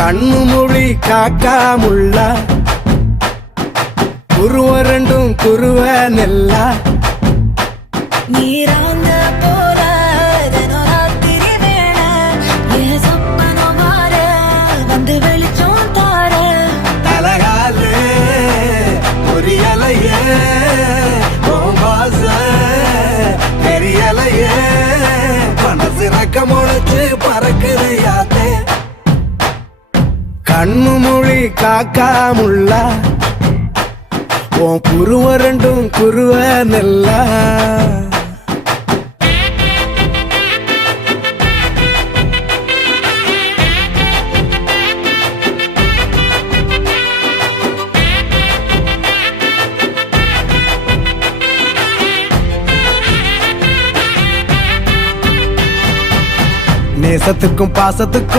கண்ணு மொழி காக்காமுள்ள குருவ ரெண்டும் குருவ நெல்லா நீராங்க போல ராத்திரி வேண என் சொப்பனம் மாற வந்து வெளிச்சம் தார தலகாலே பொரியலையே வாச பெரியலையே மனசு ரக்க முளைச்சு பறக்குது யாத்தே கண்ணு மொழி காக்காமுள்ள உன் குருவ ரெண்டும் குருவ நெல்லா நேசத்துக்கும் பாசத்துக்கும்